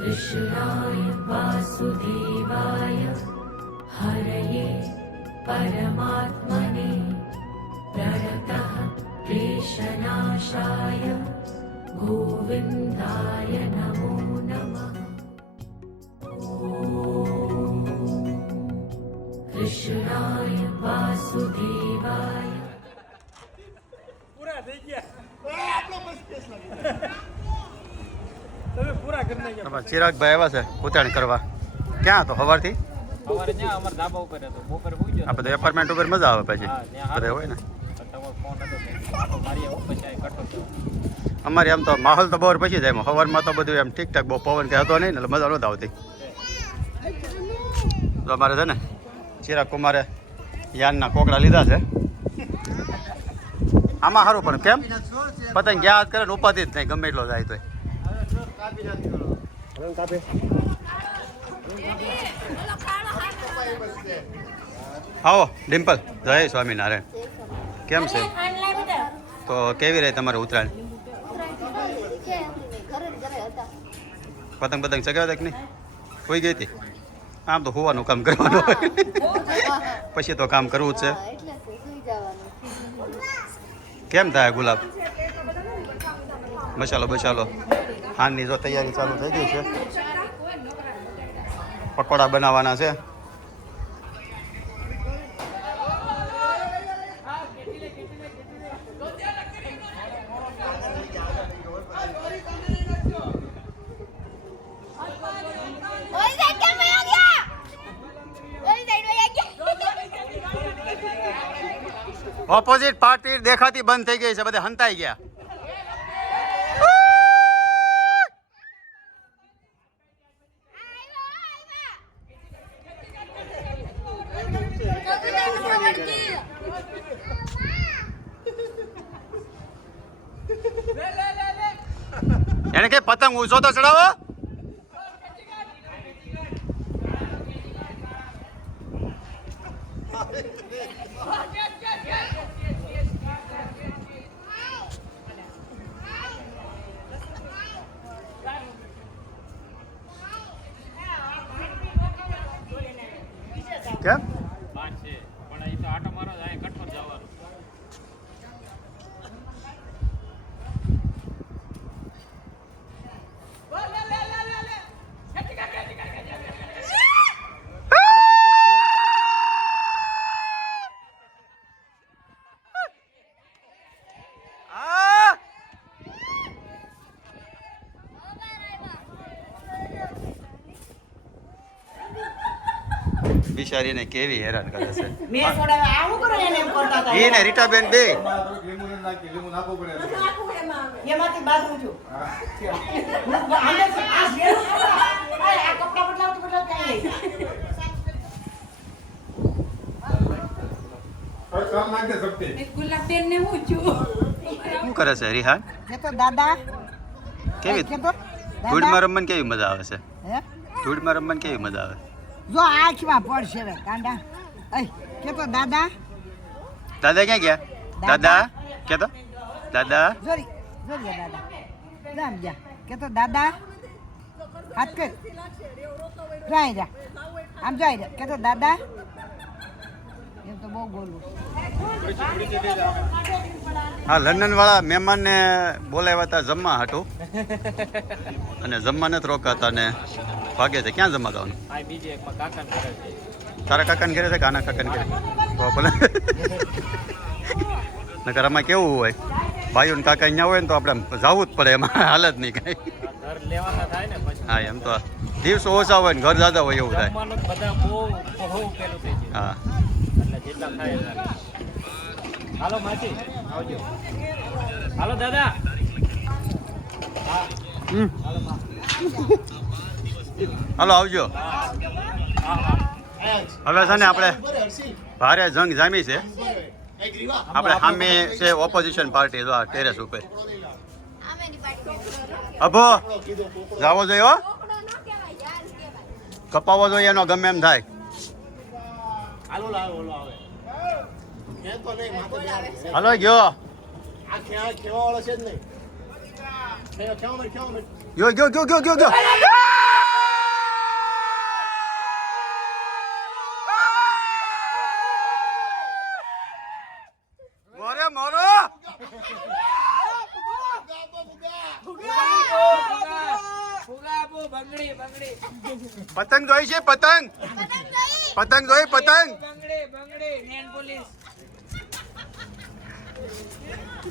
कृष्णाय वासुदेवाय। हरये परमात्मने प्रणतः क्लेशनाशाय। गोविन्दाय नमो नमः કરી ચિરાગભાઈ આવ્યા છે ઉતાણ કરવા. ક્યાં હતો? સવારથી અમારા આ બધા એપાર્ટમેન્ટ ઉપર મજા આવે પછી. બધા હોય ને. તો અમારે આમ તો માહોલ તો બહુ પછી જાય. સવારમાં તો બધું એમ ઠીકઠાક બહુ પવન કે હતો નહીં એટલે મજા નહોતી આવતી. તો અમારે છે ને ચિરાગ કુમારે યાનના કોકડા લીધા છે. આમાં સારું પણ કેમ? પતંગ ગયા હાથ કરે ને ઉપાધિ જ નહીં ગમે એટલો જાય આવો, ડિમ્પલ. જય સ્વામિનારાયણ. કેમ છે? તો કેવી રહી તમારે ઉત્તરાયણ? પતંગ પતંગ ચગાવ્યા કે નહીં? કોઈ ગઈ હતી? આમ તો હોવાનું કામ કરવાનું પછી તો કામ કરવું જ છે. કેમ થાય ગુલાબ? મસાલો બસાલો હાની જો તૈયારી ચાલુ થઈ ગઈ છે પકોડા બનાવવાના છે ઓપોઝિટ પાર્ટી દેખાતી બંધ થઈ ગઈ છે બધે હંતાઈ ગયા ઊંચો તો ચડાવો. કેમ બાન છે પણ એ તો આટો મારો જ અહીંયા કઠોર જવાનું આ બિચારીને કેવી હેરાન કરે છે. એને રીટાબેન બે. શું કરે છે રિહાન? કે તો દાદા. કેવી ધૂળમાં રમવાની કેવી મજા આવે છે? ધૂળમાં રમવાની કેવી મજા આવે? જો આંખમાં પડશે રે કાંડા એ કે તો દાદા? દાદા ક્યાં ગયા? દાદા? કે તો દાદા? જોરી જોરી દાદા. રામ જા. કે તો દાદા? હાથ કર. જાય જા. આમ જાય રે કે તો દાદા? એમ તો બહુ બોલું હા લંડન વાળા મહેમાનને બોલાવ્યા હતા જમવા હાટું. અને જમવા નથી રોકાતા ને ભાગે છે. ક્યાં જમવા જવાનું? તારા કાકાને ઘરે છે કે આના કાકાને ઘરે? ભલે. નકર આમાં કેવું હોય? ભાઈઓ ને કાકા અહીંયા હોય ને તો આપણે જવું જ પડે એમાં હાલત નહીં કાંઈ. હા એમ તો દિવસો ઓછા હોય ને ઘર જાદા હોય એવું થાય. હા. હાલો માસી આવજો. હાલો દાદા. હા. હમ. હાલો આવજો હવે છે ને આપણે ભારે જંગ જામી છે આપણે સામે છે ઓપોઝિશન પાર્ટી જો આ ટેરેસ ઉપર અભો જાવો જોઈએ કપાવો જોઈએ એનો ગમે એમ થાય હલો ગયો ગયો ગયો ગયો ગયો ગયો પતંગ જોઈ છે પતંગ? પતંગ જોઈ પતંગ? બંગડી બંગડી નેન પોલીસ.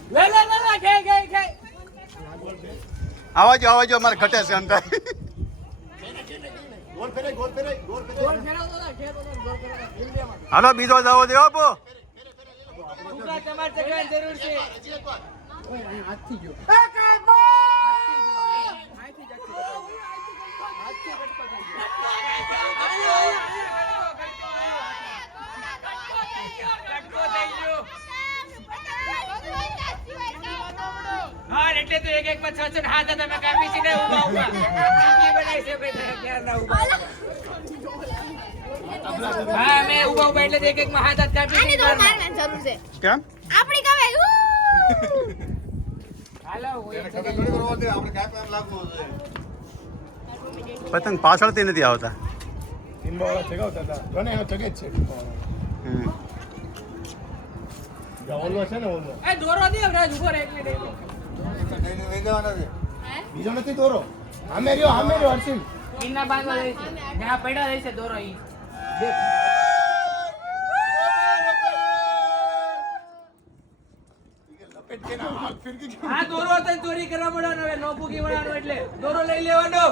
લે લે લે લે ગઈ ગઈ ગઈ આવાજો આવાજો અમારે ઘટે છે ફેરાય હાલો બીજો જવો દેવો ચગવાની જરૂર છે. એટલે તો એક એક માં છ છ હાથ હતા કાપી છે ને ઊભા ઊભા. બનાવી છે ભાઈ ક્યાં ના ઊભા. હા મેં ઊભા ઊભા એટલે તો એક એક માં હાથ હાથ કાપી છે તો મારવાની જરૂર છે. કેમ? આપણી કમાઈ. હાલો હું એક કરવા દે આપણે કાંઈ પણ લાગવું જોઈએ પતંગ પાછળથી નથી આવતા. બીજો નથી દોરો. આમે રહ્યો આમે રહ્યો હર્ષિલ ઈના બાંધવા દે પડ્યા દોરો દે. આ દોરો હતો ચોરી કરવા મળવાનો હવે નો ભૂકી મળવાનો એટલે. દોરો લઈ લેવાનો.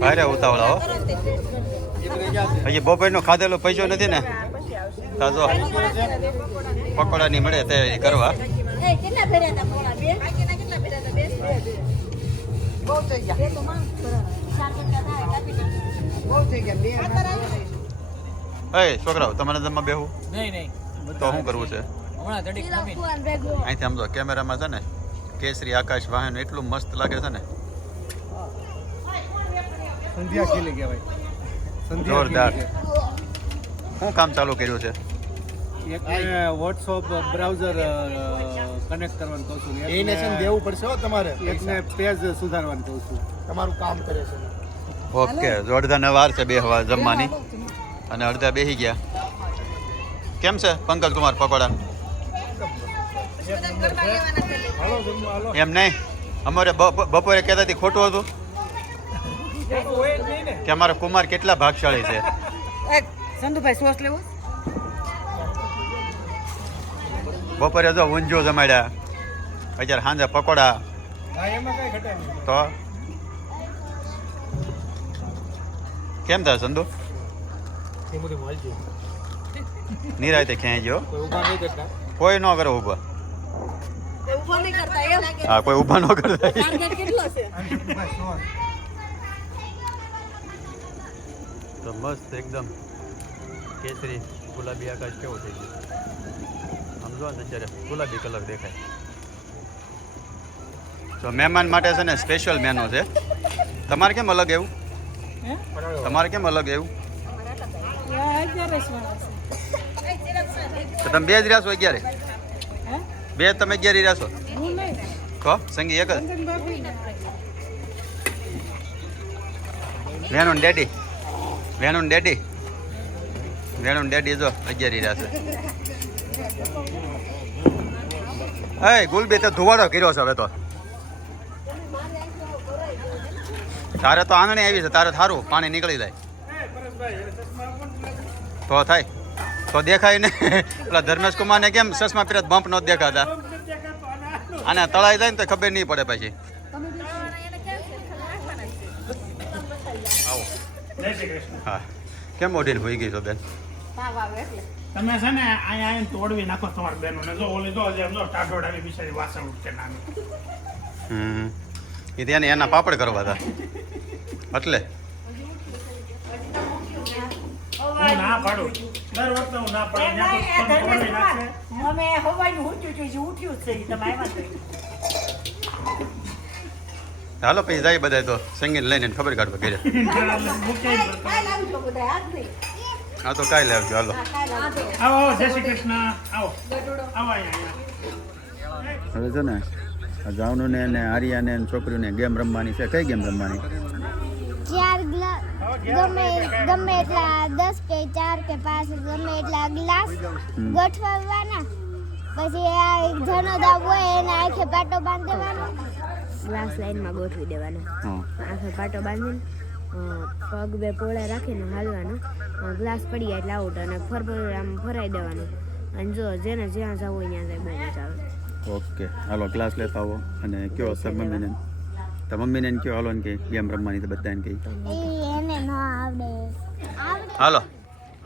ભારે ઉતાવળા હજી બપોરનો ખાધેલો પૈસો નથી ને? તાજો પકોડા ની મળે તૈયારી કરવા. કેટલા ભેર્યા હતા પોળા બે. બાકીના કેટલા ભેર્યા હતા એ છોકરાઓ તમારે જમવા બેહવું? નહીં નહીં. તો શું કરવું છે. અહીંથી સમજો કેમેરામાં છે ને કેસરી આકાશ વાહન એટલું મસ્ત લાગે છે ને. સંધ્યા કહેવાય. જોરદાર. શું કામ ચાલુ કર્યું છે? એક વોટ્સઅપ બ્રાઉઝર કનેક્ટ કરવાનું કહું છું. એને દેવું પડશે હો તમારે એકને પેજ સુધારવાનું કહું છું. તમારું કામ કરે છે. ઓકે અડધા વાર છે બે હવા જમવાની. અને અડધા બેસી ગયા. કેમ છે પંકજ કુમાર પકોડા? એમ નહીં? અમારે બપોરે કહેતા હતી ખોટું હતું. કે અમારા કુમાર કેટલા ભાગશાળી છે. સંતુભાઈ સોસ લેવું? બપોરે જો ઊંઝો જમાડ્યા. અત્યારે સાંજે પકોડા. તો કેમ થાય સંધુ? નિરાય બધું ક્યાંય ગયો? કોઈ ન કરે ઊભા. હા કોઈ ઊભા ન કરતા. તો મસ્ત એકદમ કેસરી ગુલાબી આકાશ કેવો થઈ ગયો. સમજો ને અત્યારે ગુલાબી કલર દેખાય. તો મહેમાન માટે છે ને સ્પેશિયલ મેનુ છે. તમારે કેમ અલગ એવું? તમારે કેમ અલગ એવું? તો તમે બે જ રહ્યા છો અગિયારે બે તમે અગિયારે રહ્યા છો? કહો સંગી એક જ. Venu daddy. Venu daddy. Venu daddy જો અગિયારી રહ્યા છે. એ, ગુલબી, તો ધુવાડો કર્યો છે હવે તો. તારે તો આંગણે આવી છે તારે થારું પાણી નીકળી જાય. તો થાય. તો દેખાય ને. પેલા ધર્મેશ કુમાર ને કેમ ચશ્મા પીરત બમ્પ નો દેખાતા? અને તળાઈ જાય ને તો ખબર નહીં પડે પછી. હા. કેમ ઓઢીને ભૂઈ ગઈ છો બેન? તમે છે ને અહીંયા આવીને તોડવી નાખો તમારી બેનો ને જો ઓલી જો જેમ જો ટાઢોડાની બિચારી વાસણ ઉઠશે નાની. હમ. એ ત્યાં એના પાપડ કરવા હતા. એટલે? ના પાડું. દર વખતે હું ના પાડું. ત્યાં તો તમે તોડવી નાખશે. અમે હવાનું ઊંચું છું ઉઠ્યું જ છે તમે આવ્યા હાલો પછી જાય બધા તો સંગીત લઈને ખબર કાઢવા ઘરે. હા તો કાલે લાવજો હાલો. આવો આવો જય શ્રી કૃષ્ણ. આવો. આવો હવે છે ને જાવનું ને અને આર્યાને અને છોકરીઓને ગેમ રમવાની છે. કઈ ગેમ રમવાની? ચાર ગ્લાસ ગમે ગમે એટલા દસ કે ચાર કે પાંચ ગમે એટલા ગ્લાસ ગોઠવવાના. પછી આ એક જનો દાવ હોય એને આખે પાટો બાંધી દેવાનો. ગ્લાસ લાઈનમાં ગોઠવી દેવાના. આખે પાટો બાંધીને પગ બે પોળા રાખીને હાલવાના. ગ્લાસ પડી જાય એટલે આઉટ અને ફરફર આમ ફરાઈ દેવાનું. અને જો જેને જ્યાં જવું હોય ત્યાં જાય બહુ મજા આવે ઓકે. હાલો ક્લાસ લેતા આવો અને કયો સર મમ્મીને તો મમ્મીને કયો? હાલો ને કે ગેમ રમવાની તો બધાને કહી ઈ એને ન આવડે આવડે હાલો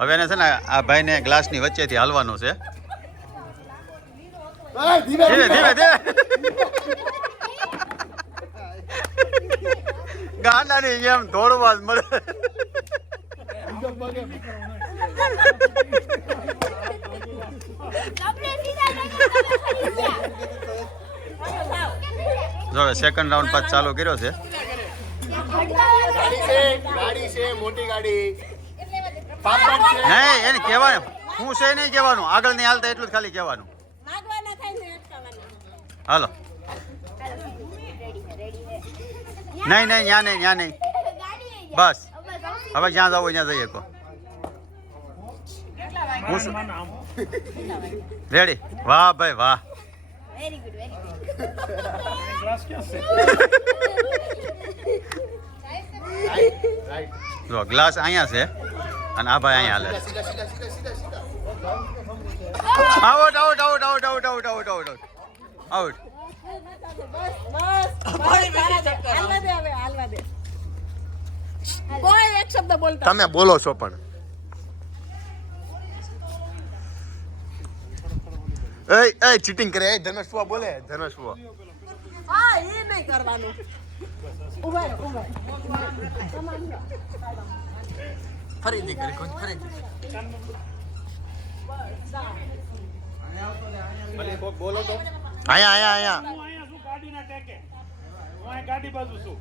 હવે એને છે ને આ ભાઈને ગ્લાસની વચ્ચેથી હાલવાનું છે. ધીમે ધીમે ધીમે. ગાંડાની એમ દોડવા જ મળે. જો સેકન્ડ રાઉન્ડ પાછ ચાલુ કર્યો છે. ગાડી છે ગાડી છે મોટી ગાડી. પાપડ છે. નહીં એને કહેવાનું હું છે નહીં કહેવાનું. આગળ નહીં હાલતા એટલું જ ખાલી કહેવાનું. હાલો. નહીં નહીં ત્યાં નહીં ત્યાં નહીં. બસ. હવે જ્યાં જવું ત્યાં જઈએ કો. હું રેડી વાહ ભાઈ વાહ. ગ્લાસ ક્યાં છે? જો ગ્લાસ અહીંયા છે અને આ ભાઈ અહીંયા હાલે સીધા સીધા સીધા સીધા સીધા. Out out out out out out out out out તમે બોલો છો પણ. એ એ ચીટિંગ કરે. એ ધનુષ બોલે ધનુષ હા એ નહીં કરવાનું. ઊભા રહો ઊભા ફરી દે કરે કોઈ ફરી દે બોલો તો. આયા આયા આયા. ગાડી બાજુ છું.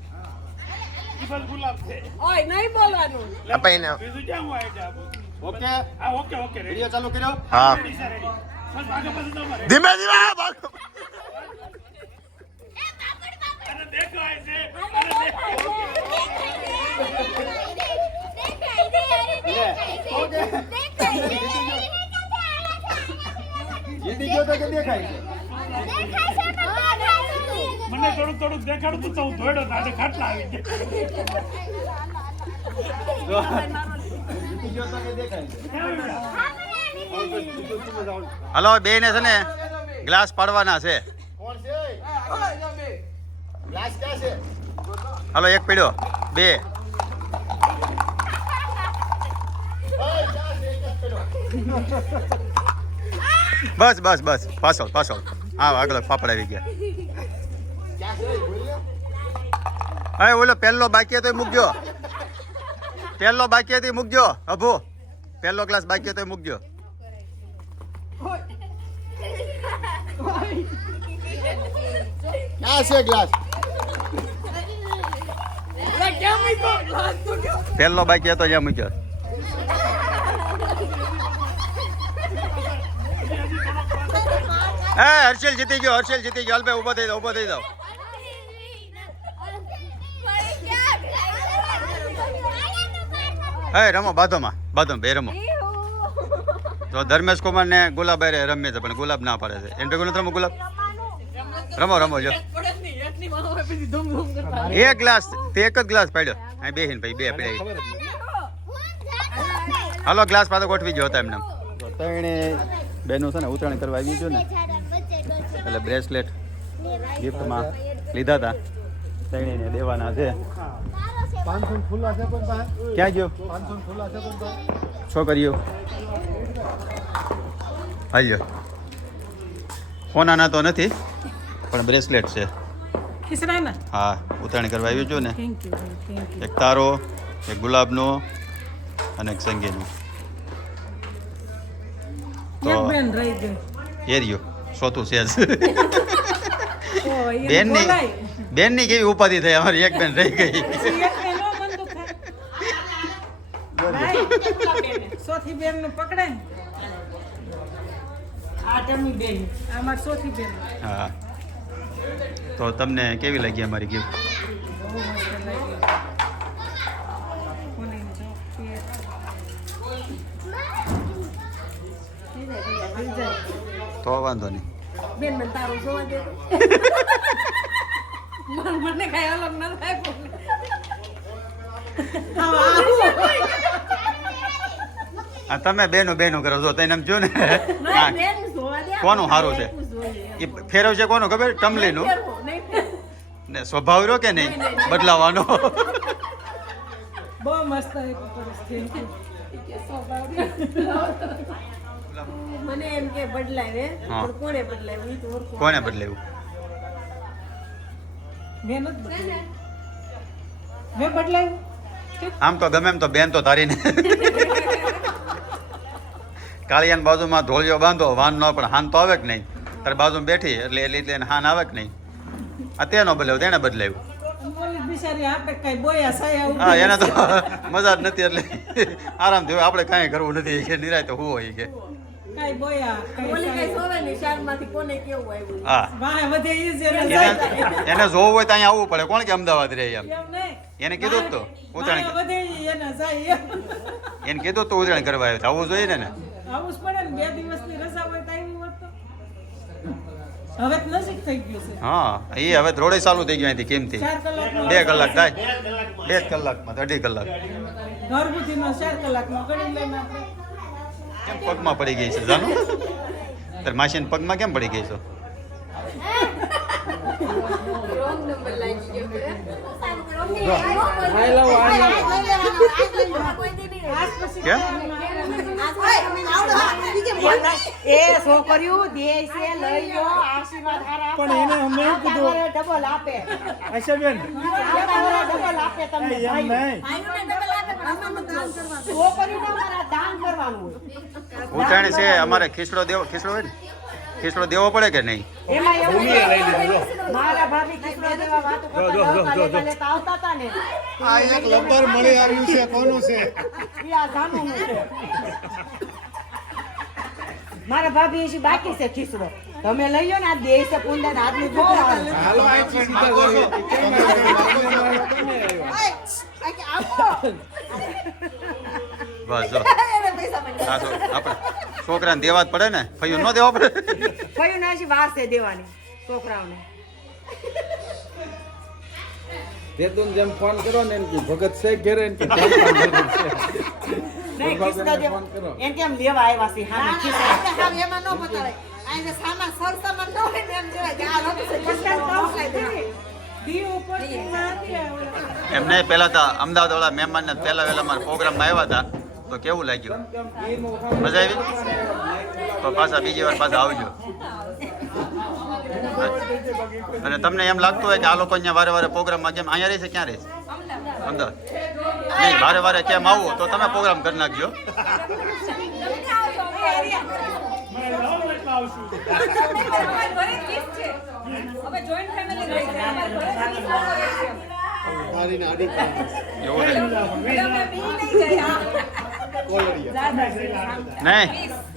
ઓય નહીં બોલવાનું. અપાઈને બીજું ક્યાં હું આઈ ઓકે. ઓકે ઓકે રેડિયો ચાલુ કર્યો? હા. ધીમે ધીમે ભાગો. મને થોડુંક થોડુંક દેખાડું તું હું ધોયડો આજે હાલો બે ને છે ને ગ્લાસ પાડવાના છે. હાલો, એક પડ્યો બે. બસ બસ બસ. પાછળ પાછળ. હા, આગળ પાપડ આવી ગયા. હવે ઓલો પહેલો બાકી હતો મૂક્યો પહેલો બાકી હતી મૂક્યો અભો. પહેલો ગ્લાસ બાકી હતો એ ક્યાં છે ગ્લાસ પહેલો બાકી હતો જ્યાં મૂક્યો. હે હર્ષિલ જીતી ગયો હર્ષિલ જીતી ગયો. હાલ ભાઈ ઊભો થઈ જાઓ ઊભો થઈ જાઓ. હે રમો બાધોમાં બાધોમાં બે રમો. તો ધર્મેશ કુમાર ને ગુલાબ હારે રમે છે, પણ ગુલાબ ના પાડે છે. એને ભેગું રમો ગુલાબ? રમો રમો, જો. એક ગ્લાસ, તે એક જ ગ્લાસ પાડ્યો. અહીં બેહીને ભાઈ, બે પડ્યા હાલો, ગ્લાસ પાછો ગોઠવી ગયો હતા એમને. ત્રણે બેનું છે ને, ઉતરાણ કરવા આવી ગયો ને. એટલે બ્રેસલેટ ગિફ્ટમાં લીધા હતા. ત્રણેયને દેવાના છે. પાંચસો ખુલ્લા છે કોઈ ક્યાં ગયો? પાંચસો ખુલ્લા છે પાસે છોકરીઓ હાલ્યો. સોનાના તો નથી પણ બ્રેસલેટ છે. હા ઉતરાણ કરવા આવ્યું છું ને. એક તારો એક ગુલાબનો અને એક સંગીનો. તો એ રહ્યો. ચોથું છે જ બેનની કેવી ઉપાધિ થઈ? અમારી એક બેન રહી ગઈ. તો તમને કેવી લાગી અમારી ગિફ્ટ તો વાંધો નહીં. બેન તારું જોવા દે. મને- મને અલગ ન થાય આ તમે બેનો બેનો કરો છો તને એમ જો ને ના, હા. બેન જોવા દે. કોનું સારું છે? એ ફેરવશે કોનું ખબર ટમલીનું. ને સ્વભાવ રહ્યો કે નહીં બદલાવાનો બહુ મસ્ત. મને એમ કે બદલાવે. બદલાવ્યું. કોને બદલાયું મેં મેં બદલાયું. આમ તો ગમે એમ તો બેન તો તારી ને કાળિયાની બાજુમાં ધોળિયો બાંધો વાન નો પણ હાન તો આવે કે નહીં? તારે બાજુમાં બેઠી એટલે એટલે એટલે હાન આવે કે નહીં? આ તેનો બદલાવ તેને બદલાયું હા એને તો મજા જ નથી એટલે આરામથી થયો આપણે કાંઈ કરવું નથી કે નિરાય તો હું હોય કે. કઈ બોયા ઓલી કઈ સોવે નહીં શાકમાંથી કોને કેવું આવ્યું? હા. વાહે વધે ઈ જ એને એને જાય. એને જોવું હોય તો અહીંયા આવવું પડે. કોણ કે અમદાવાદ રહે એમ? એમ એને કીધું જ તો ઉતરાણ વધે એને જાય એને કીધું જ તો ઉતરાણ કરવા આવ્યો આવવું જોઈએ ને ને આવું જ પડે ને બે દિવસની રજા હોય તો આવ્યું હોત તો. હવે નજીક થઈ ગયું છે. હા એ હવે રોડે ચાલુ થઈ ગયું અહીંથી કેમથી. બે કલાક થાય. બે કલાકમાં અઢી કલાક. ઘરગુથીનો ચાર કલાકમાં ગણી લઈને આપણે. કેમ પગમાં પડી ગઈ છે જાનું તાર માસીને પગમાં કેમ પડી ગઈ છો? કેમ? એ છોકરીઓ દે લઈ લો આશીર્વાદ હારા પણ એને અમે કીધું ડબલ આપે. આશાબેન ડબલ આપે તમને એમ નહીં. ભાઈઓને ડબલ આપે પણ અમારનું દાન કરવાનું. છોકરીઓ અમારા દાન કરવાનું. હોય છે અમારે ખીસડો દેવો ખીસડો હોય ને? ખીચડો દેવો પડે કે નહીં? એમાં એવું છે, મારા ભાભી કૃષ્ણ દેવા વાતો કરતા નહોતા લેતા લેતા આવતા હતા ને. આ એક લબર મળી આવ્યું છે કોનું છે? ઈ આ જાનુનું છે. મારા ભાભી એસી બાકી છે ખીસડો તમે લઈ લો ને આ દે છે પુંડા ને આદમી હાલો અહીંથી સીધા જઈએ. તમે તમે બસ જો આપણે છોકરાને દેવા જ પડે ને. ફૈયું ન દેવા પડે. ના વાર છે દેવાની છોકરાઓને. તેતુન જેમ ફોન કરો ને એમ કે ભગત છે ઘેરે? એમ કે એમ કેમ લેવા આવ્યા છે હા એમાં ન બતાવે આ જે સામાન ન હોય ને એમ કહેવાય કે આ લોકો છે. દી ઉપર એમ તો અમદાવાદ વાળા મહેમાનને પહેલા વેલા મારા પ્રોગ્રામમાં આવ્યા હતા તો કેવું લાગ્યું? મજા આવી? તો પાછા બીજી વાર પાછા આવજો. અને તમને એમ લાગતું હોય કે આ લોકો અહીંયા વારે વારે પ્રોગ્રામમાં કેમ અહીંયા રહે છે ક્યાં રહેશે અમદાવાદ. નહીં વારે વારે કેમ આવો તો તમે પ્રોગ્રામ કરી નાખજો. એવું નહીં.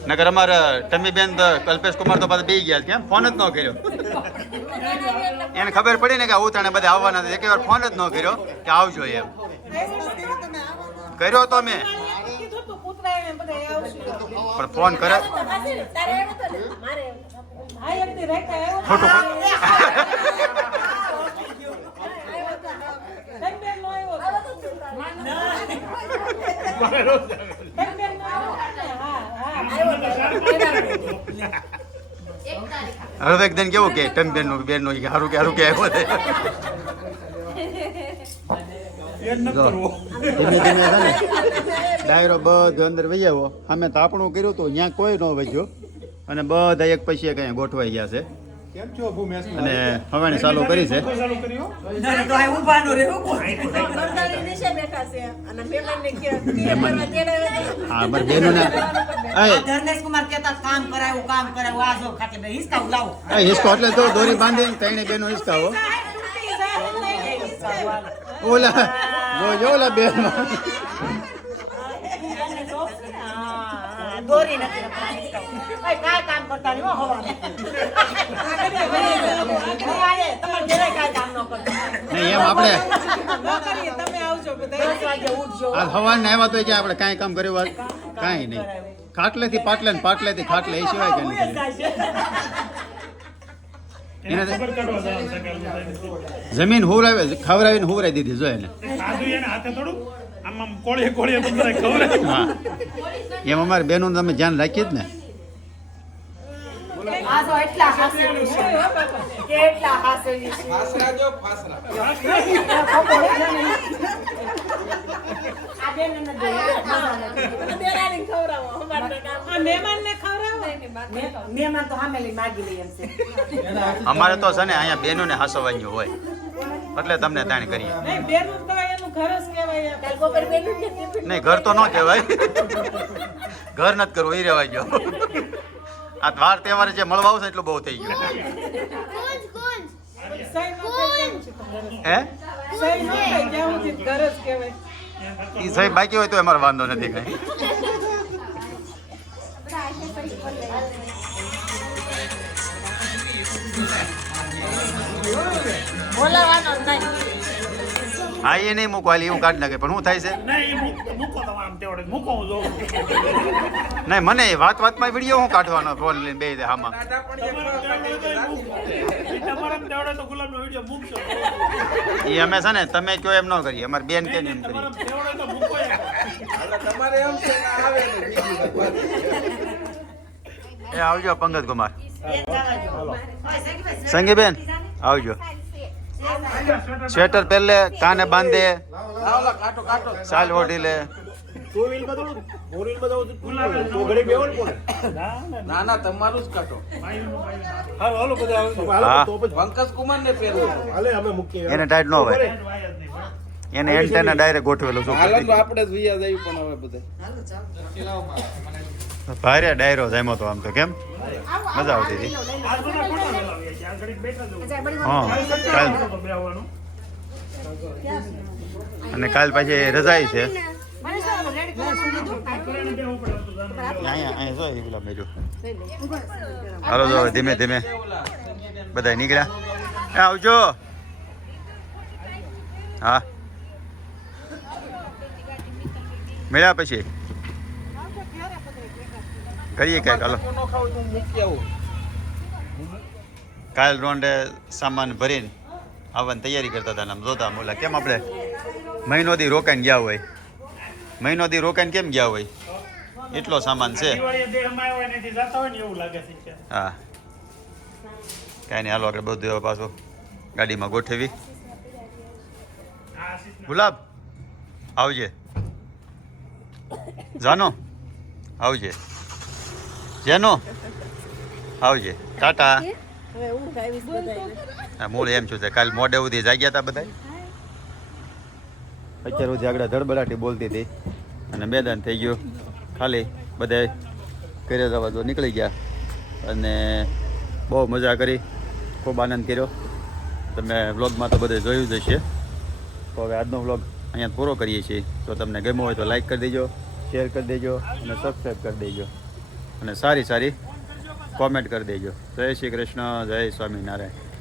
નગર અમારે ટમી બેન તો કલ્પેશ કુમાર તો પાછા બેસી ગયા કેમ? ફોન જ ન કર્યો. એને ખબર પડી ને કે આવું તાણે બધા આવવાના એક વાર ફોન જ ન કર્યો કે આવજો એમ. કર્યો તો મેં. પણ ફોન કરે. ખોટું કઈ બેન નો આવ્યો કઈ બેન નો આવ્યો હા એક દિન કેવું કે ટમી બેનનું બેનનું કે હારું કે હારું કે આવ્યો છે. ધીમે ધીમે છે ને ડાયરો બધો અંદર વહી આવ્યો. અમે તો આપણું કર્યું હતું ત્યાં કોઈ ન વજ્યો અને બધા એક પછી એક અહીંયા ગોઠવાઈ ગયા છે. અને હવાણી ચાલુ કરી છે? છે કામ કામ હિસકો એટલે તો દોરી બાંધી ત્રણે બેનો હિસકાવો ઓલા જો જો ઓલા બેન. દોરી નથી કાંઈ કામ કરતા નહીં હો હવામાં. તમારે ઘરે કાંઈ કામ કરતા. નહીં આપણે. કાંઈ કામ કર્યું વાત કાંઈ નહીં. ખાટલેથી પાટલે ને પાટલેથી ખાટલે એ સિવાય કઈ નથી જમીન હુવરાવે ખવડાવીને હુવરાઈ દીધી જો એને. ખાધું એને હાથે થોડું? આમ આમ કોળીએ કોળીએ બધા ખવડાવ્યું. હા. એમ અમારી બેનું તમે ધ્યાન રાખીએ જ ને. આ તો એટલા હાસેલી છે. કેટલા હાસેલી છે. ફાસરા જો ફાસરા. આ બેન ને દેરાણી ખવડાવો. અમારે મહેમાન તો સામે માગી લઈ એમ છે. અમારે તો છે ને અહીંયા બહેનોને હાસવાની હોય. એટલે તમને તાણ કરીએ. બેનું ને નહીં ઘર તો ન કહેવાય. ઘર નથી કરવું એ રહેવાય ગયો. આ વાર તહેવારે જે મળવા આવશે એટલું બહુ થઈ ગયું. હે? સહી બાકી હોય તો અમારે વાંધો નથી કઈ બોલાવાનો નહીં. હા એ નહીં મૂકો હાલી હું કાઢી નાખે. પણ શું થાય છે? નહીં, મને વાત વાતમાં વીડિયો હું કાઢવાનો ફોન લઈને બે દે હામાં. એ મૂકો. એ તમારામાં તેવડે તો ગુલાબનો વીડિયો મૂકશો. એ અમે છે ને તમે કયો એમ ન કરીએ. અમારી બેન કે ને એમ કરીએ. તમારામાં તેવડે તો મૂકો યાર. એટલે તમારે એમ છે કે આવે ને બીજી વાત. એ આવજો પંકજ કુમાર. સંગીબેન આવજો. સ્વેટર પહેરલે કાને બાંધે. સાલ ઓઢી લે ના ના તમારું જ કાઢો. પંકજ કુમાર ને પહેરવું. એને ટાઈટ નો હોય. વાય એને એન્ટેના ડાયરેક્ટ ગોઠવેલું છું આપણે પણ હવે બધા ભારે ડાયરો જામ્યો તો આમ તો કેમ? મજા આવતી હતી. અને કાલ પાછી રજાઈ છે. હાલો જો ધીમે ધીમે બધા નીકળ્યા. આવજો. હા. મળ્યા પછી. કરીએ કે હાલો. આવું. કાલ રોંડે સામાન ભરીને આવવાની તૈયારી કરતા હતા આમ જોતા મોલા કેમ આપણે મહિનો દી રોકાઈને ગયા હોય? મહિનો દી રોકાઈને કેમ ગયા હોય? એટલો સામાન છે. હા. કાંઈ નહીં હાલો આપણે બધું પાછું ગાડીમાં ગોઠવી. ગુલાબ આવજે. જાનો આવજે. જેનો આવજે. ટાટા. મૂળ એમ છું છે. કાલ મોડે સુધી જાગ્યા હતા બધા અત્યારે સુધી આગળ ધડબડાટી બોલતી હતી. અને મેદાન થઈ ગયું. ખાલી બધા ઘરે દવાજો નીકળી ગયા. અને બહુ મજા કરી. ખૂબ આનંદ કર્યો. તમે વ્લોગમાં તો બધે જોયું જ હશે. તો હવે આજનો વ્લોગ અહીંયા પૂરો કરીએ છીએ. જો તમને ગમ્યો હોય તો લાઈક કરી દેજો શેર કરી દેજો અને સબસ્ક્રાઈબ કરી દેજો. અને સારી સારી કોમેન્ટ કરી દેજો. જય શ્રી કૃષ્ણ જય સ્વામિનારાયણ.